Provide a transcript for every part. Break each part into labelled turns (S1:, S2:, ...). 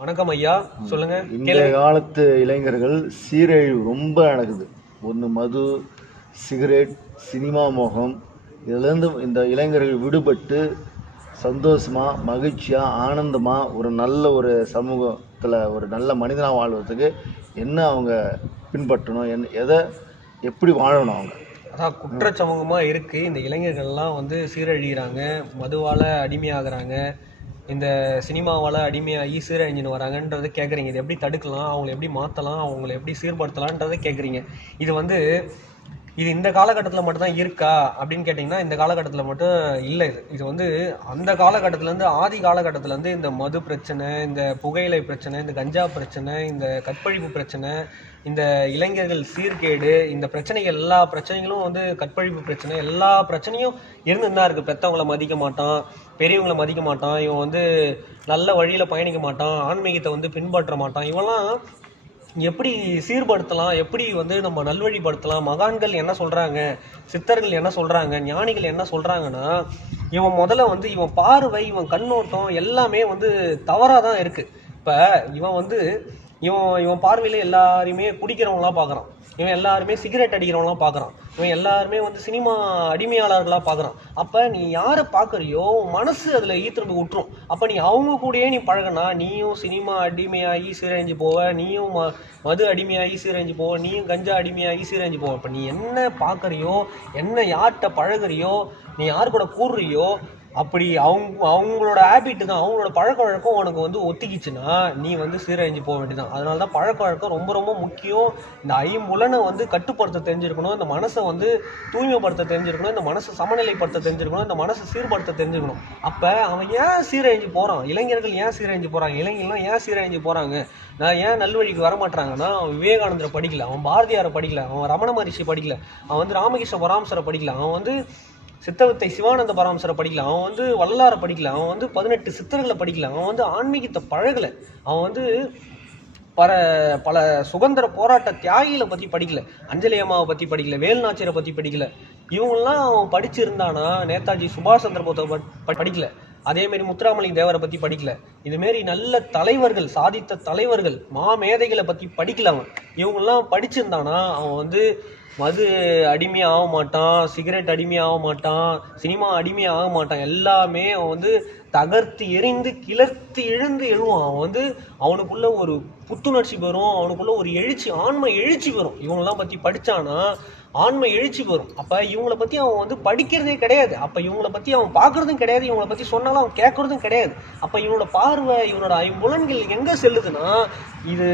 S1: வணக்கம் ஐயா சொல்லுங்க.
S2: இந்த காலத்து இளைஞர்கள் சீரழிவு ரொம்ப நடக்குது. ஒன்று மது சிகரெட் சினிமா மோகம். இதுலேருந்து இந்த இளைஞர்கள் விடுபட்டு சந்தோஷமாக மகிழ்ச்சியாக ஆனந்தமாக ஒரு நல்ல ஒரு சமூகத்தில் ஒரு நல்ல மனிதனாக வாழ்வதற்கு என்ன அவங்க பின்பற்றணும்? என் எதை எப்படி வாழணும் அவங்க?
S1: அதான் குற்ற சமூகமா இருக்கு. இந்த இளைஞர்கள்லாம் வந்து சீரழிகிறாங்க மதுவால அடிமையாகிறாங்க. இந்த சினிமாவால் அடிமையாகி சீரழிஞ்சின்னு வராங்கன்றதை கேட்குறீங்க இது எப்படி தடுக்கலாம்? அவங்களை எப்படி மாற்றலாம் அவங்களை எப்படி சீர்படுத்தலான்றதை கேட்குறீங்க இது வந்து இது இந்த காலகட்டத்தில் மட்டும்தான் இருக்கா அப்படின்னு கேட்டிங்கன்னா இந்த காலகட்டத்தில் மட்டும் இல்லை. இது இது வந்து அந்த காலகட்டத்திலேருந்து ஆதி காலகட்டத்திலேருந்து இந்த மது பிரச்சனை இந்த புகையிலை பிரச்சனை இந்த கஞ்சா பிரச்சனை இந்த கற்பழிப்பு பிரச்சனை இந்த இளைஞர்கள் சீர்கேடு இந்த பிரச்சனைகள் எல்லா பிரச்சனைகளும் வந்து கற்பழிப்பு பிரச்சனை எல்லா பிரச்சனையும் இருந்துன்னு தான் இருக்குது பெற்றவங்கள மதிக்க மாட்டான் பெரியவங்களை மதிக்க மாட்டான் இவன் வந்து நல்ல வழியில் பயணிக்க மாட்டான் ஆன்மீகத்தை வந்து பின்பற்ற மாட்டான். இவெல்லாம் எப்படி சீர்படுத்தலாம் எப்படி வந்து நம்ம நல்வழிப்படுத்தலாம் மகான்கள் என்ன சொல்கிறாங்க சித்தர்கள் என்ன சொல்கிறாங்க ஞானிகள் என்ன சொல்கிறாங்கன்னா இவன் முதல்ல வந்து இவன் பார்வை இவன் கண்ணோட்டம் எல்லாமே வந்து தவறாக தான் இருக்குது இப்போ இவன் வந்து இவன் இவன் பார்வையில் எல்லாரையுமே குடிக்கிறவங்களாம் பார்க்குறான் இவன் எல்லாருமே சிகரெட் அடிக்கிறவங்களாம் பார்க்குறான். இவன் எல்லாருமே வந்து சினிமா அடிமையாளர்களாக பார்க்குறான். அப்போ நீ யாரை பார்க்குறியோ மனசு அதில் ஈர்த்துட்டு விட்டுரும். அப்போ நீ அவங்க கூடயே நீ பழகினா நீயும் சினிமா அடிமையாகி சீரழிஞ்சு போவ நீயும் ம மது அடிமையாகி சீரழிஞ்சு போவ நீயும் கஞ்சா அடிமையாகி சீரழிஞ்சு போவ. இப்போ நீ என்ன பார்க்குறியோ என்ன யார்கிட்ட பழகுறியோ நீ யார் கூட கூடுறியோ அப்படி அவங்க அவங்களோட ஹேபிட் தான் அவங்களோட பழக்க வழக்கம் உனக்கு வந்து ஒத்திக்கிச்சுன்னா நீ வந்து சீரழிஞ்சு போக வேண்டியதான் அதனால தான் பழக்க வழக்கம் ரொம்ப ரொம்ப முக்கியம். இந்த ஐம்புலனை வந்து கட்டுப்படுத்த தெரிஞ்சிருக்கணும் இந்த மனசை வந்து தூய்மைப்படுத்த தெரிஞ்சிருக்கணும் இந்த மனசை சமநிலைப்படுத்த தெரிஞ்சிருக்கணும் இந்த மனசை சீர்படுத்த தெரிஞ்சிருக்கணும். அப்போ அவன் ஏன் சீரழிஞ்சு போகிறான் இளைஞர்கள் ஏன் சீரழிஞ்சு போகிறாங்க இளைஞர்கள்லாம் ஏன் சீரழிஞ்சு போகிறாங்க நான் ஏன் நல்வழிக்கு வரமாட்டாங்கன்னா அவன் விவேகானந்தரை படிக்கல அவன் பாரதியாரை படிக்கல அவன் ரமண மகரிஷி படிக்கல அவன் வந்து ராமகிருஷ்ண பராமசரை படிக்கல அவன் வந்து சித்தவத்தை சிவானந்த பரமசரை படிக்கலாம். அவன் வந்து வல்லாரை படிக்கலாம். அவன் வந்து பதினெட்டு சித்தர்களை படிக்கலாம். அவன் வந்து ஆன்மீகத்தை பழகலை. அவன் வந்து பல பல சுதந்திர போராட்ட தியாகிகளை பற்றி படிக்கல. அஞ்சலி அம்மாவை பற்றி படிக்கல. வேல்நாச்சியரை பற்றி படிக்கல. இவங்கெல்லாம் அவன் படிச்சிருந்தானா? நேதாஜி சுபாஷ் சந்திர போஸை படிக்கல. அதேமாரி முத்துராமலிங்க தேவரை பற்றி படிக்கல. இதுமாரி நல்ல தலைவர்கள் சாதித்த தலைவர்கள் மாமேதைகளை பற்றி படிக்கல அவன். இவங்கெல்லாம் படிச்சிருந்தானா? அவன் வந்து மது அடிமையாக ஆக மாட்டான் சிகரெட் அடிமையாக ஆக மாட்டான் சினிமா அடிமையாக ஆக மாட்டான். எல்லாமே அவன் வந்து தகர்த்து எரிந்து கிளர்த்து எழுந்து எழுவான். அவன் வந்து அவனுக்குள்ள ஒரு புத்துணர்ச்சி வரும் அவனுக்குள்ள ஒரு எழுச்சி ஆன்ம எழுச்சி வரும் இவங்கெல்லாம் பற்றி படித்தானா ஆன்மை எழுச்சி வரும் அப்போ இவங்களை பற்றி அவன் வந்து படிக்கிறதே கிடையாது. அப்போ இவங்களை பற்றி அவன் பார்க்கறதும் கிடையாது. இவங்களை பற்றி சொன்னாலும் அவன் கேட்குறதும் கிடையாது. அப்போ இவனோட பார்வை பார்வை இவனோட ஐம்புலன்கள் எங்கே செல்லுதுன்னா இது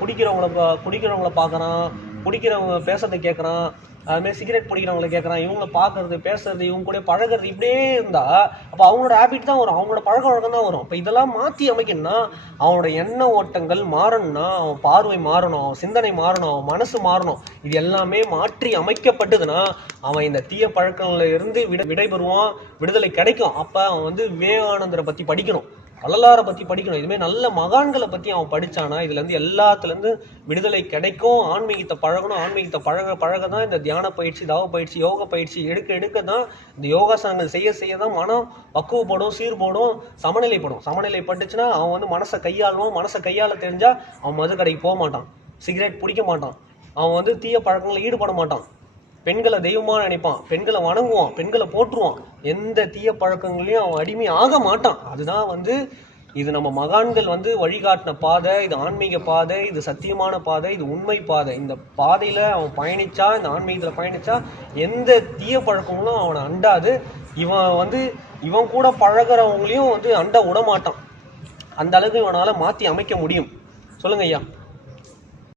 S1: குடிக்கிறவங்கள பா- குடிக்கிறவங்கள பார்க்குறான் குடிக்கிறவங்க பேசுறதை கேட்குறான் அதுமாரி சிகரெட் பிடிக்கிறவங்கள கேட்குறான் இவங்கள பார்க்கறது பேசுறது இவங்க கூட பழகுறது இப்படியே இருந்தால் அப்போ அவங்களோட ஹேபிட் தான் வரும் அவங்களோட பழக்க வழக்கம் தான் வரும். அப்போ இதெல்லாம் மாற்றி அமைக்கணும்னா அவனோட எண்ண ஓட்டங்கள் மாறணும்னா அவன் பார்வை மாறணும் அவன் சிந்தனை மாறணும் அவன் மனசு மாறணும். இது எல்லாமே மாற்றி அமைக்கப்பட்டதுன்னா அவன் இந்த தீய பழக்கங்கள்ல இருந்து விட விடைபெறுவான் விடுதலை கிடைக்கும். அப்போ அவன் வந்து விவேகானந்தரை பற்றி படிக்கணும். வள்ளலாரை பற்றி படிக்கணும். இதுமாரி நல்ல மகான்களை பற்றி அவன் படித்தானா இதுலேருந்து எல்லாத்துலேருந்து விடுதலை கிடைக்கும் ஆன்மீகத்தை பழகணும் ஆன்மீகத்தை பழக பழக தான் இந்த தியான பயிற்சி தவ பயிற்சி யோக பயிற்சி எடுக்க எடுக்க தான் இந்த யோகாசனங்கள் செய்ய செய்ய தான் மனம் பக்குவப்படும் சீர்படும் சமநிலைப்படும். சமநிலைப்பட்டுச்சுன்னா அவன் வந்து மனசை கையாளுவான் மனசை கையாள தெரிஞ்சால் அவன் மது கடைக்கு போக மாட்டான். சிகரெட் பிடிக்க மாட்டான். அவன் வந்து தீய பழக்கங்களில் ஈடுபட மாட்டான். பெண்களை தெய்வமாக நினைப்பான். பெண்களை வணங்குவான். பெண்களை போற்றுவான். எந்த தீய பழக்கங்களையும் அவன் அடிமை ஆக மாட்டான். அதுதான் வந்து இது நம்ம மகான்கள் வந்து வழிகாட்டின பாதை இது ஆன்மீக பாதை இது சத்தியமான பாதை இது உண்மை பாதை. இந்த பாதையில் அவன் பயணிச்சா இந்த ஆன்மீகத்தில் பயணிச்சா எந்த தீய பழக்கங்களும் அவனை அண்டாது. இவன் வந்து இவன் கூட பழகுறவங்களையும் வந்து அண்ட விட மாட்டான் அந்த அளவுக்கு இவனால் மாற்றி அமைக்க முடியும். சொல்லுங்க ஐயா.